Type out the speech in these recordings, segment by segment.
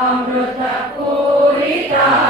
Amrutapuritah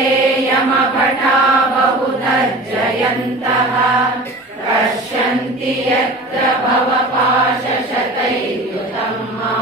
बद्ध्वाकलेयमपटा बहुतर्जयन्तः पश्यन्ति यत्र भवपाशशतैर्युतम् मा